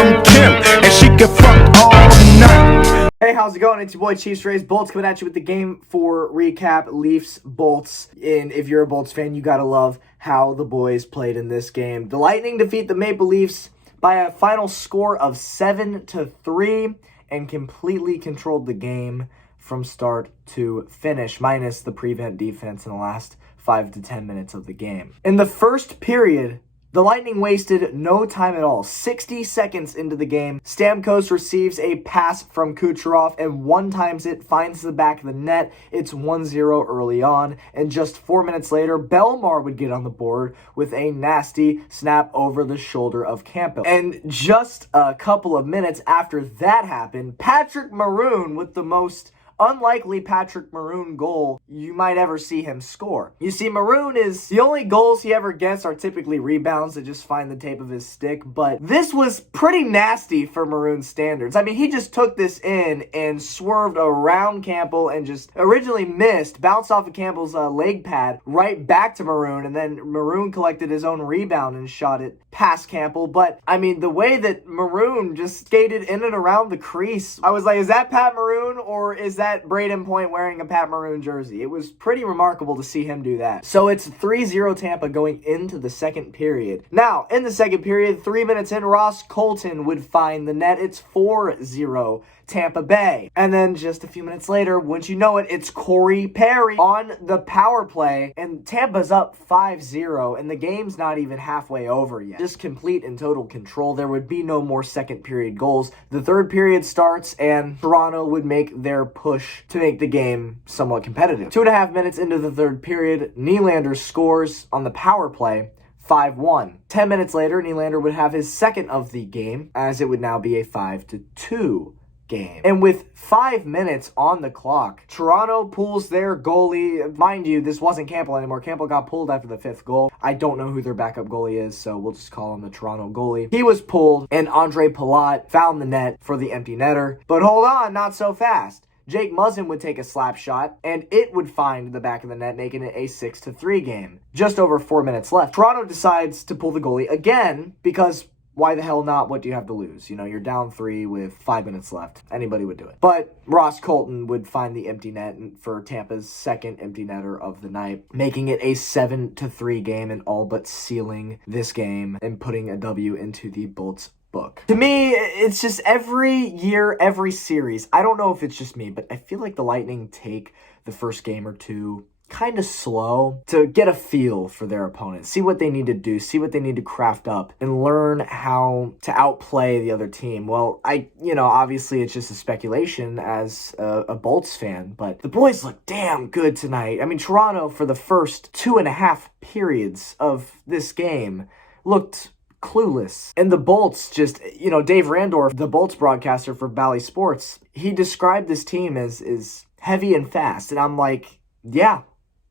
from Kim, and she can fuck all night. Hey, how's it going? It's your boy Chiefs Rays Bolts coming at you with the Game 4 recap, Leafs Bolts. And if you're a Bolts fan, you gotta love how the boys played in this game. The Lightning defeat the Maple Leafs by a final score of 7-3 and completely controlled the game from start to finish, minus the prevent defense in the last 5 to 10 minutes of the game. In the first period, the Lightning wasted no time at all. 60 seconds into the game, Stamkos receives a pass from Kucherov and one-times it, finds the back of the net. It's 1-0 early on, and just 4 minutes later, Bellemare would get on the board with a nasty snap over the shoulder of Campbell. And just a couple of minutes after that happened, Patrick Maroon with the most unlikely Patrick Maroon goal you might ever see him score. You see, Maroon is, the only goals he ever gets are typically rebounds that just find the tape of his stick, but this was pretty nasty for Maroon standards. I mean, he just took this in and swerved around Campbell and just originally missed, bounced off of Campbell's leg pad right back to Maroon, and then Maroon collected his own rebound and shot it past Campbell. But, I mean, the way that Maroon just skated in and around the crease, I was like, is that Pat Maroon or is that Braden Point wearing a Pat Maroon jersey? It was pretty remarkable to see him do that. So it's 3-0 Tampa going into the second period. Now, in the second period, 3 minutes in, Ross Colton would find the net. It's 4-0 Tampa Bay. And then just a few minutes later, wouldn't you know it, it's Corey Perry on the power play, and Tampa's up 5-0, and the game's not even halfway over yet. Just complete and total control. There would be no more second period goals. The third period starts, and Toronto would make their push to make the game somewhat competitive. 2.5 minutes into the third period, Nylander scores on the power play, 5-1. 10 minutes later, Nylander would have his second of the game, as it would now be a 5-2 game. And with 5 minutes on the clock, Toronto pulls their goalie. Mind you, this wasn't Campbell anymore. Campbell got pulled after the 5th goal. I don't know who their backup goalie is, so we'll just call him the Toronto goalie. He was pulled, and Andre Palat found the net for the empty netter. But hold on, not so fast. Jake Muzzin would take a slap shot, and it would find the back of the net, making it a 6-3 game. Just over 4 minutes left. Toronto decides to pull the goalie again, because why the hell not? What do you have to lose? You know, you're down 3 with 5 minutes left. Anybody would do it. But Ross Colton would find the empty net for Tampa's second empty netter of the night, making it a 7-3 game and all but sealing this game and putting a W into the Bolts book. To me, it's just every year, every series, I don't know if it's just me, but I feel like the Lightning take the first game or two kind of slow to get a feel for their opponent, see what they need to do, see what they need to craft up, and learn how to outplay the other team. Well, obviously it's just a speculation as a Bolts fan, but the boys look damn good tonight. I mean, Toronto, for the first 2.5 periods of this game, looked clueless. And the Bolts just, Dave Randorf, the Bolts broadcaster for Bally Sports, he described this team as heavy and fast. And I'm like, yeah,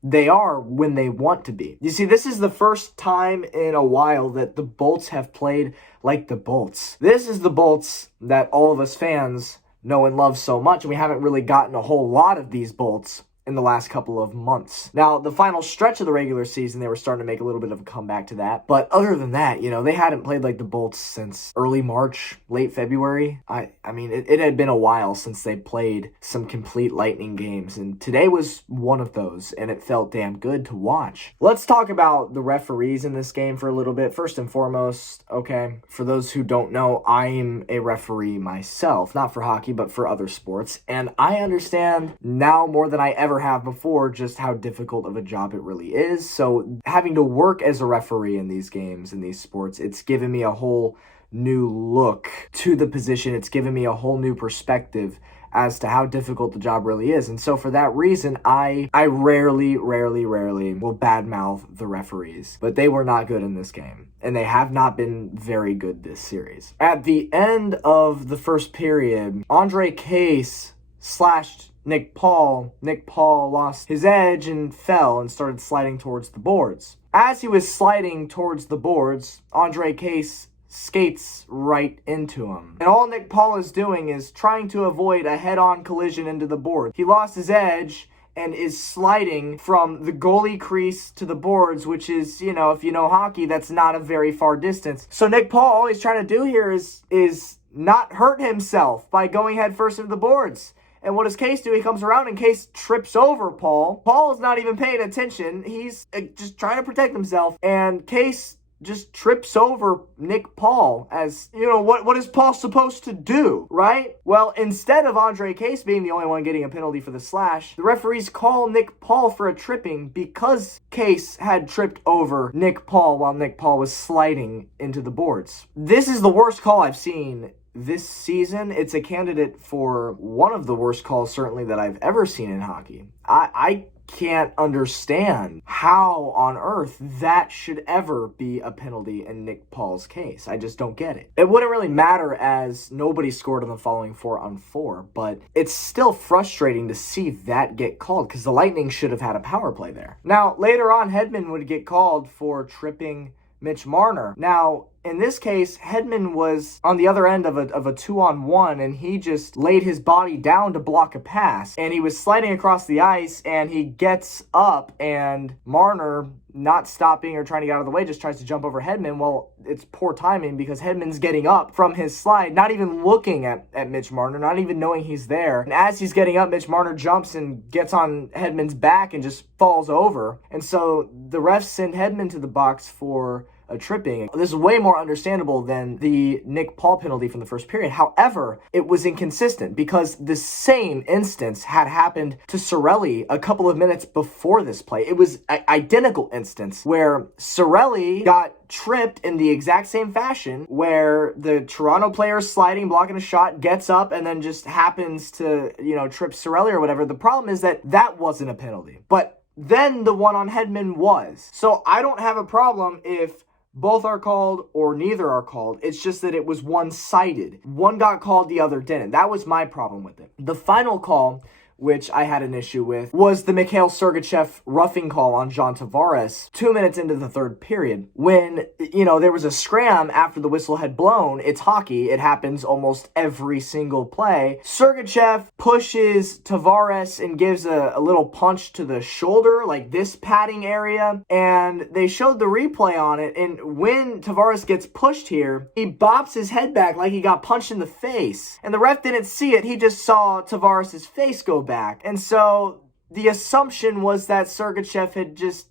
they are when they want to be. You see, this is the first time in a while that the Bolts have played like the Bolts. This is the Bolts that all of us fans know and love so much, and we haven't really gotten a whole lot of these Bolts in the last couple of months. Now, the final stretch of the regular season, they were starting to make a little bit of a comeback to that. But other than that, they hadn't played like the Bolts since early March, late February. I mean, it had been a while since they played some complete Lightning games, and today was one of those, and it felt damn good to watch. Let's talk about the referees in this game for a little bit. First and foremost, okay, for those who don't know, I'm a referee myself, not for hockey, but for other sports, and I understand now more than I ever have before just how difficult of a job it really is. So having to work as a referee in these games, in these sports, it's given me a whole new look to the position. It's given me a whole new perspective as to how difficult the job really is. And so for that reason, I rarely will badmouth the referees. But they were not good in this game, and they have not been very good this series. At the end of the first period, Andre Case slashed Nick Paul. Nick Paul lost his edge and fell and started sliding towards the boards. As he was sliding towards the boards, Andre Case skates right into him. And all Nick Paul is doing is trying to avoid a head-on collision into the board. He lost his edge and is sliding from the goalie crease to the boards, which is, if you know hockey, that's not a very far distance. So Nick Paul, all he's trying to do here is not hurt himself by going head first into the boards. And what does Case do? He comes around and Case trips over Paul. Paul is not even paying attention. He's just trying to protect himself. And Case just trips over Nick Paul as, what is Paul supposed to do, right? Well, instead of Andre Case being the only one getting a penalty for the slash, the referees call Nick Paul for a tripping because Case had tripped over Nick Paul while Nick Paul was sliding into the boards. This is the worst call I've seen this season. It's a candidate for one of the worst calls, certainly, that I've ever seen in hockey. I can't understand how on earth that should ever be a penalty in Nick Paul's case. I just don't get it. It wouldn't really matter as nobody scored on the following 4-on-4, but it's still frustrating to see that get called because the Lightning should have had a power play there. Now, later on, Hedman would get called for tripping Mitch Marner. Now, in this case, Hedman was on the other end of a 2-on-1, and he just laid his body down to block a pass. And he was sliding across the ice, and he gets up, and Marner, not stopping or trying to get out of the way, just tries to jump over Hedman. Well, it's poor timing because Hedman's getting up from his slide, not even looking at Mitch Marner, not even knowing he's there. And as he's getting up, Mitch Marner jumps and gets on Hedman's back and just falls over. And so the refs send Hedman to the box for a tripping. This is way more understandable than the Nick Paul penalty from the first period. However, it was inconsistent because the same instance had happened to Cirelli a couple of minutes before this play. It was an identical instance where Cirelli got tripped in the exact same fashion, where the Toronto player is sliding, blocking a shot, gets up, and then just happens to, trip Cirelli or whatever. The problem is that wasn't a penalty. But then the one on Hedman was. So I don't have a problem if both are called or neither are called. It's just that it was one-sided. One got called, the other didn't. That was my problem with it. The final call, which I had an issue with, was the Mikhail Sergachev roughing call on John Tavares 2 minutes into the third period. When, there was a scram after the whistle had blown. It's hockey. It happens almost every single play. Sergachev pushes Tavares and gives a little punch to the shoulder, like this padding area. And they showed the replay on it. And when Tavares gets pushed here, he bops his head back like he got punched in the face. And the ref didn't see it. He just saw Tavares' face go back. And so the assumption was that Sergachev had just,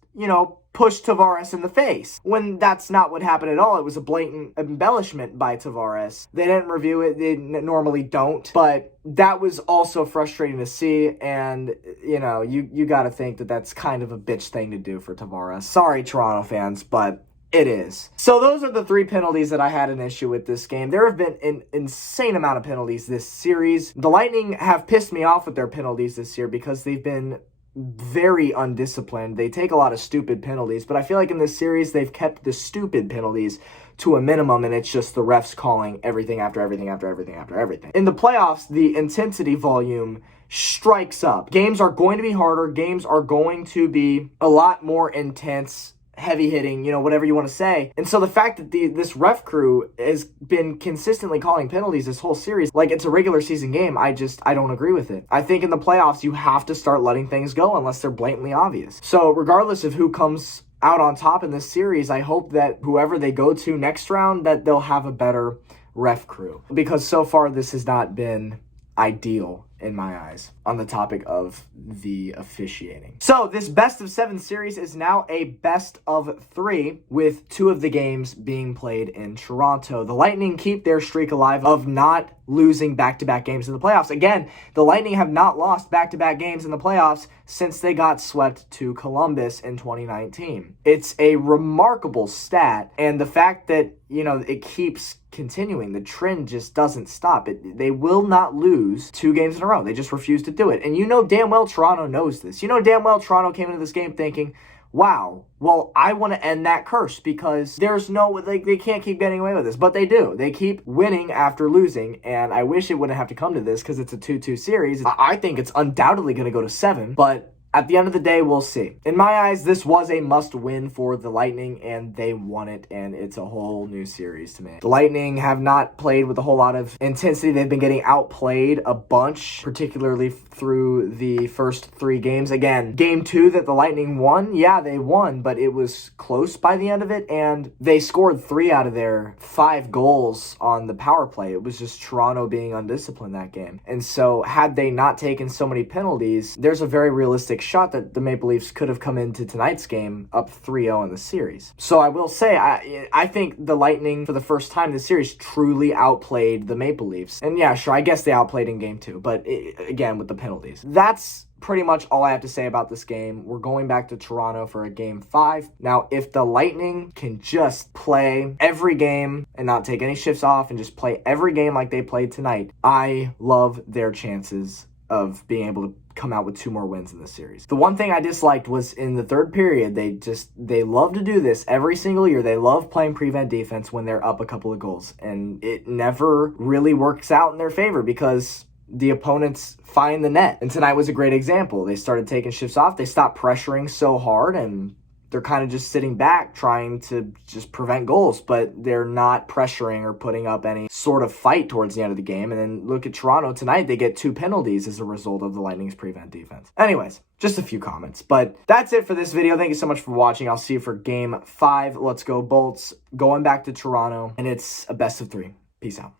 pushed Tavares in the face, when that's not what happened at all. It was a blatant embellishment by Tavares. They didn't review it. They normally don't. But that was also frustrating to see. And, you got to think that that's kind of a bitch thing to do for Tavares. Sorry, Toronto fans, but it is. So those are the 3 penalties that I had an issue with this game. There have been an insane amount of penalties this series. The Lightning have pissed me off with their penalties this year because they've been very undisciplined. They take a lot of stupid penalties, but I feel like in this series they've kept the stupid penalties to a minimum, and it's just the refs calling everything after everything after everything after everything. In the playoffs, the intensity volume strikes up. Games are going to be harder. Games are going to be a lot more intense, heavy hitting, whatever you want to say. And so the fact that this ref crew has been consistently calling penalties this whole series, like it's a regular season game, I don't agree with it. I think in the playoffs, you have to start letting things go unless they're blatantly obvious. So regardless of who comes out on top in this series, I hope that whoever they go to next round, that they'll have a better ref crew. Because so far, this has not been ideal in my eyes on the topic of the officiating. So this best of 7 series is now a best of 3, with 2 of the games being played in Toronto. The Lightning keep their streak alive of not losing back-to-back games in the playoffs. Again, the Lightning have not lost back-to-back games in the playoffs since they got swept to Columbus in 2019. It's a remarkable stat, and the fact that, it keeps continuing, the trend just doesn't stop. They will not lose 2 games in a row. They just refuse to do it. And damn well Toronto knows this. Damn well Toronto came into this game thinking, wow, well, I want to end that curse because there's they can't keep getting away with this. But they do. They keep winning after losing, and I wish it wouldn't have to come to this because it's a 2-2 series. I think it's undoubtedly going to go to 7, but at the end of the day, we'll see. In my eyes, this was a must-win for the Lightning, and they won it, and it's a whole new series to me. The Lightning have not played with a whole lot of intensity. They've been getting outplayed a bunch, particularly through the first 3 games. Again, game 2 that the Lightning won, yeah, they won, but it was close by the end of it, and they scored 3 out of their 5 goals on the power play. It was just Toronto being undisciplined that game. And so had they not taken so many penalties, there's a very realistic shot that the Maple Leafs could have come into tonight's game up 3-0 in the series. So I will say, I think the Lightning, for the first time in the series, truly outplayed the Maple Leafs. And yeah, sure, I guess they outplayed in game 2, but again, with the penalties. That's pretty much all I have to say about this game. We're going back to Toronto for a game 5. Now, if the Lightning can just play every game and not take any shifts off and just play every game like they played tonight, I love their chances of being able to come out with 2 more wins in this series. The one thing I disliked was in the third period, they love to do this every single year. They love playing prevent defense when they're up a couple of goals, and it never really works out in their favor because the opponents find the net. And tonight was a great example. They started taking shifts off. They stopped pressuring so hard, and they're kind of just sitting back trying to just prevent goals, but they're not pressuring or putting up any sort of fight towards the end of the game. And then look at Toronto tonight. They get 2 penalties as a result of the Lightning's prevent defense. Anyways, just a few comments, but that's it for this video. Thank you so much for watching. I'll see you for game 5. Let's go Bolts. Going back to Toronto, and it's a best of 3. Peace out.